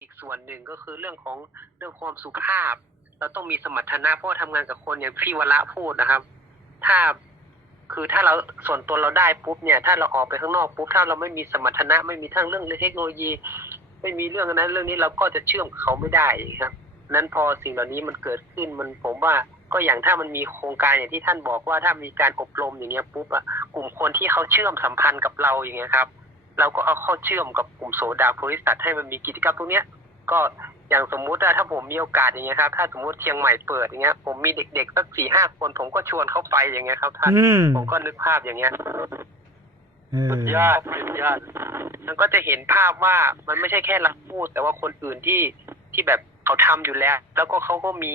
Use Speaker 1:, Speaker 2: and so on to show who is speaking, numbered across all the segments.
Speaker 1: อีกส่วนหนึ่งก็คือเรื่องของเรื่องความสุภาพ เราต้องมีสมรรถนะเพราะว่าทำงานกับคนอย่างพี่วระพูดนะครับ ถ้าคือถ้าเราส่วนตัวเราได้ปุ๊บเนี่ยถ้าเราออกไปข้างนอกปุ๊บถ้าเราไม่มีสมรรถนะ ไม่มีทั้งเรื่องเทคโนโลยี ไม่มีเรื่องนั้น เรื่องนี้เราก็จะเชื่อมเขาไม่ได้ครับ นั้นพอสิ่งเหล่านี้มันเกิดขึ้นมันผมว่าก็อย่างถ้ามันมีโครงการอย่างที่ท่านบอกว่าถ้ามีการอบรมอย่างเงี้ยปุ๊บอะกลุ่มคนที่เขาเชื่อมสัมพันธ์กับเราอย่างเงี้ยครับ เราก็เอาเข้าเชื่อมกับกลุ่มโสดาบริษัทให้มันมีกิจกรรมตรงเนี้ย ก็อย่างสมมุติอะถ้าผมมีโอกาสอย่างเงี้ยครับ ถ้าสมมติเชียงใหม่เปิดอย่างเงี้ย ผมมีเด็กๆสักสี่ห้าคน ผมก็ชวนเข้าไปอย่างเงี้ยครับท่าน
Speaker 2: อืม
Speaker 1: ผมก็นึกภาพอย่างเงี้ย
Speaker 2: เออ
Speaker 1: สุดยอดสุดยอดมันก็จะเห็นภาพว่ามันไม่ใช่แค่เราพูด แต่ว่าคนอื่นที่ที่แบบเขาทำอยู่แล้ว แล้วก็เขาก็มี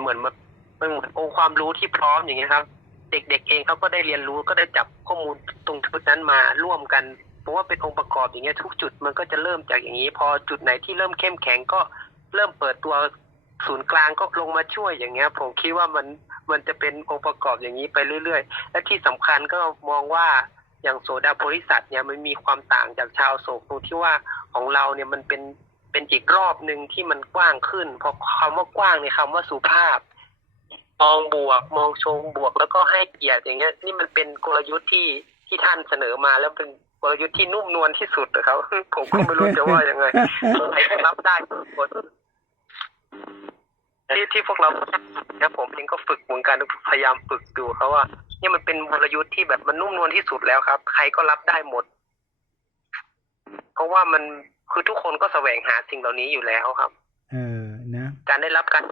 Speaker 1: เหมือนมันมันเหมือนองค์ความรู้ที่พร้อมอย่างเงี้ยครับ เด็กๆเองเขาก็ได้เรียนรู้ก็ได้จับข้อมูลตรงจุดนั้นมาร่วมกัน เพราะว่าเป็นองค์ประกอบอย่างเงี้ยทุกจุดมันก็จะเริ่มจากอย่างนี้ พอจุดไหนที่เริ่มเข้มแข็งก็เริ่มเปิดตัวศูนย์กลางก็ลงมาช่วยอย่างเงี้ย ผมคิดว่ามันมันจะเป็นองค์ประกอบอย่างนี้ไปเรื่อย ๆ และที่สำคัญก็มองว่าอย่างโสดาบริษัทเนี่ยมันมีความต่างจากชาวโศกตรงที่ว่าของเราเนี่ยมันเป็นเป็นอีกรอบหนึ่งที่มันกว้างขึ้นเพราะคำว่ากว้างในยคำว่าสุภาพ มองบวกมองชงบวกแล้วก็ให้เกียรติอย่างเงี้ย นี่มันเป็นกลยุทธ์ที่ที่ท่านเสนอมาแล้วเป็น กลยุทธ์ที่นุ่มนวลที่สุดนะครับผมก็ไม่รู้จะว่ายังไงใครก็รับได้ทุกคนที่ที่พวกเราเนี่ยผมเองก็ฝึกเหมือนกันพยายามฝึกดูเขาว่าเนี่ยมันเป็นกลยุทธ์ที่แบบมันนุ่มนวลที่สุดแล้วครับ ใครก็รับได้หมด เพราะว่ามันคือทุกคนก็แสวงหาสิ่งเหล่านี้อยู่แล้วครับ
Speaker 2: เออนะ
Speaker 1: การได้รับการ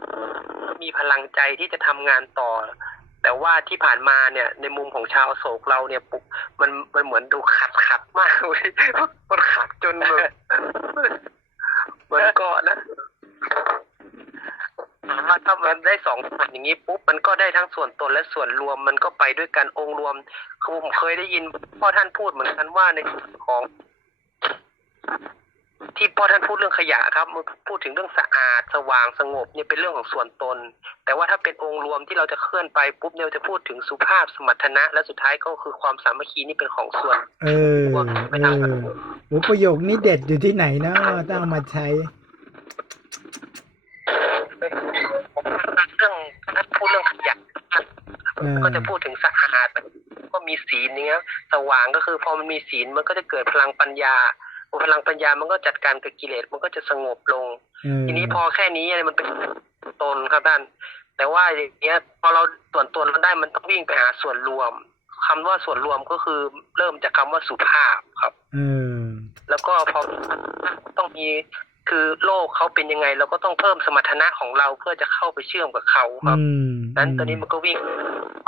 Speaker 1: มีพลังใจที่จะทำงานต่อ แต่ว่าที่ผ่านมาเนี่ยในมุมของชาวโศกเราเนี่ยปุ๊บมันมันเหมือนดูขัดขัดมากเลยมันขัดจนแบบมันก็นะถ้าถ้ามันได้สองส่วนอย่างนี้ปุ๊บมันก็ได้ทั้งส่วนตนและส่วนรวมมันก็ไปด้วยกันองค์รวมคือผมเคยได้ยินพ่อท่านพูดเหมือนกันว่าในส่วนของ ที่พ่อท่านพูดเรื่องขยะครับมันพูดถึงเรื่องสะอาดสว่างสงบเนี่ยเป็นเรื่องของส่วนตน แต่ว่าถ้าเป็นองค์รวมที่เราจะเคลื่อนไปปุ๊บเนี่ยเราจะพูดถึงสุภาพสมรรถนะ และสุดท้ายก็คือความสามัคคีนี่เป็นของส่วน
Speaker 2: เออ
Speaker 1: รวม
Speaker 2: เอ
Speaker 1: ไปทาง
Speaker 2: อโหประโยคนี้เด็ดอยู่ที่ไหนเนาะต้องเอามาใช้
Speaker 1: ผมเรื่องท่านพูดเรื่องขยะ
Speaker 2: เออ
Speaker 1: ก็จะพูดถึงสะอาดก็มีศีลเนี้ยสว่างก็คือพอมันมีศีลมันก็จะเกิดพลังปัญญา พอพลังปัญญามันก็จัดการกับกิเลสมันก็จะสงบลง
Speaker 2: เออ
Speaker 1: ทีนี้พอแค่นี้เนี่ยมันเป็นตนครับท่าน แต่ว่าอย่างเงี้ยพอเราส่วนตนเราได้มันต้องวิ่งไปหาส่วนรวมคำว่าส่วนรวมก็คือเริ่มจากคำว่าสุภาพครับ
Speaker 2: เออ
Speaker 1: แล้วก็พอต้องมีคือโลกเขาเป็นยังไง เราก็ต้องเพิ่มสมรรถนะของเราเพื่อจะเข้าไปเชื่อมกับเขาครับ
Speaker 2: อืม
Speaker 1: นั้นตอนนี้มันก็วิ่ง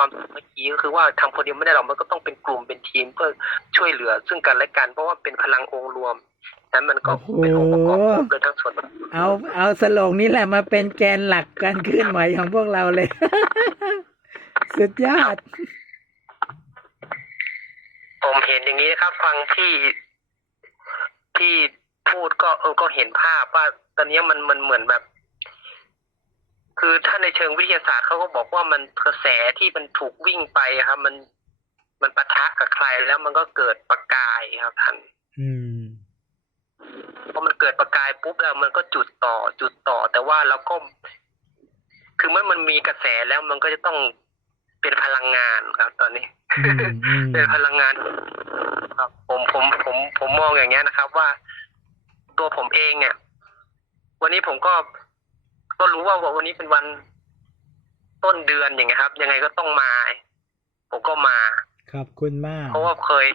Speaker 1: ความสามัคคีก็คือว่าทำคนเดียวไม่ได้หรอกมันก็ต้องเป็นกลุ่มเป็นทีมเพื่อช่วยเหลือ ซึ่งกันและกัน เพราะว่าเป็นพลังองค์รวมนั้นมันก็เป็นองค์ประกอบรบเลยทั้งส่วน
Speaker 2: เอาเอาสโลงนี้แหละมาเป็นแกนหลักการเคลื่อนไหวของพวกเราเลย สุดยอด
Speaker 1: ผมเห็นอย่างนี้นะครับ ฟังที่ที่พูดก็เออก็เห็นภาพว่า ตอนนี้มันมันเหมือนแบบ คือถ้าในเชิงวิทยาศาสตร์เขาก็บอกว่ามันกระแสที่มันถูกวิ่งไปครับ มันมันปะทะกับใครแล้วมันก็เกิดประกายครับท่าน
Speaker 2: อืม
Speaker 1: พอมันเกิดประกายปุ๊บแล้วมันก็จุดต่อจุดต่อ แต่ว่าเราก็ คือเมื่อมันมีกระแสแล้วมันก็จะต้องเป็นพลังงานครับตอนนี้
Speaker 2: อืมอืม
Speaker 1: เป็นพลังงานครับผมผมผมผมมองอย่างเงี้ยนะครับ ว่าตัวผมเองเนี่ยวันนี้ผมก็ ก็รู้ว่าวันนี้เป็นวันต้นเดือนอย่างเงี้ยครับ ยังไงก็ต้องมา ผมก็มา
Speaker 2: ขอบคุณมาก
Speaker 1: เพราะว่าเคย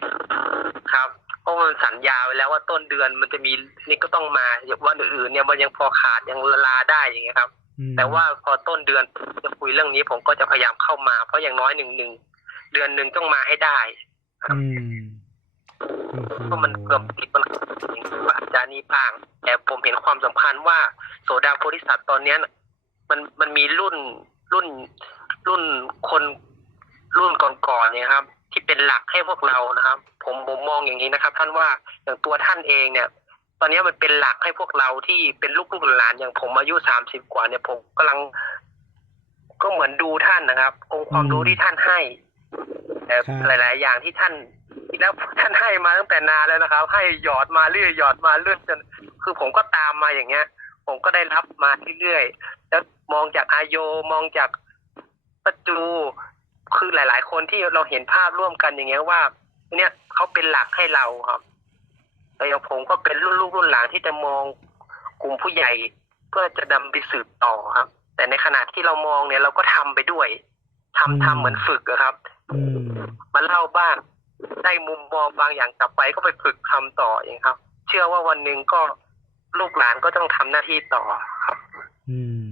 Speaker 1: ครับเพราะมันสัญญาไว้แล้วว่าต้นเดือนมันจะมีนี่ก็ต้องมาอย่างวันอื่นๆเนี่ยมันยังพอขาดยังลาได้อย่างเงี้ยครับ
Speaker 2: อืม
Speaker 1: แต่ว่าพอต้นเดือนจะคุยเรื่องนี้ ผมก็จะพยายามเข้ามา เพราะอย่างน้อยหนึ่งหนึ่งเดือนหนึ่งต้องมาให้ได้
Speaker 2: อืมโอ้โห
Speaker 1: เพราะมันเกือบติดปัญหาจริงๆว่าอาจารย์นี่บ้าง แต่ผมเห็นความสำคัญว่า โสดาโพธิสัตว์ตอนเนี้ยมันมันมีรุ่นรุ่นรุ่นคนรุ่นก่อนๆเนี่ยครับ ที่เป็นหลักให้พวกเรานะครับ ผมผมมองอย่างนี้นะครับ ท่านว่าอย่างตัวท่านเองเนี่ย ตอนนี้มันเป็นหลักให้พวกเราที่เป็นลูกลูกหลานอย่างผมอายุสามสิบกว่าเนี่ยผมกำลัง ก็เหมือนดูท่านนะครับ องค์ความรู้ที่ท่านให้แต่หลาย ๆ อย่างที่ท่าน แล้วท่านให้มาตั้งแต่นานแล้วนะครับ ให้หยอดมาเรื่อยหยอดมาเรื่อยจนคือผมก็ตามมาอย่างเงี้ย ผมก็ได้รับมาเรื่อยๆแล้วมองจากอาโยมองจากประจูคือหลาย ๆ คนที่เราเห็นภาพร่วมกันอย่างเงี้ยว่า เนี่ยเขาเป็นหลักให้เราครับแต่อย่างผมก็เป็นรุ่นลูกรุ่นหลานที่จะมองกลุ่มผู้ใหญ่เพื่อจะนำไปสืบต่อครับ แต่ในขณะที่เรามองเนี่ยเราก็ทำไปด้วยทำทำเหมือนฝึกอะครับ
Speaker 2: อืม
Speaker 1: มาเล่าบ้าง ได้มุมมองบางอย่างกลับไปก็ไปฝึกทำต่อเองครับ เชื่อว่าวันหนึ่งก็ลูกหลานก็ต้องทำหน้าที่ต่อครับ
Speaker 2: อืม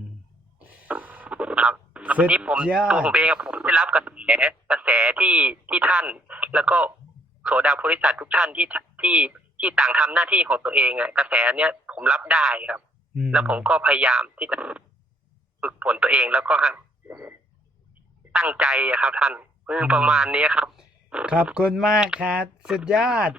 Speaker 1: ครับ
Speaker 2: สุด
Speaker 1: นี้ผม
Speaker 2: ยอด
Speaker 1: ตัวผมเองอะผมได้รับกระแสกระแสที่ที่ท่าน แล้วก็โสดาบริษัททุกท่านที่ที่ที่ต่างทำหน้าที่ของตัวเองอะกระแสเนี้ยผมรับได้ครับ
Speaker 2: อื
Speaker 1: แล้วผมก็พยายามที่จะฝึกฝนตัวเองแล้วก็ตั้งใจอะครับ ท่านอืมประมาณนี้ครับ
Speaker 2: ขอบคุณมากครับ สุดยอด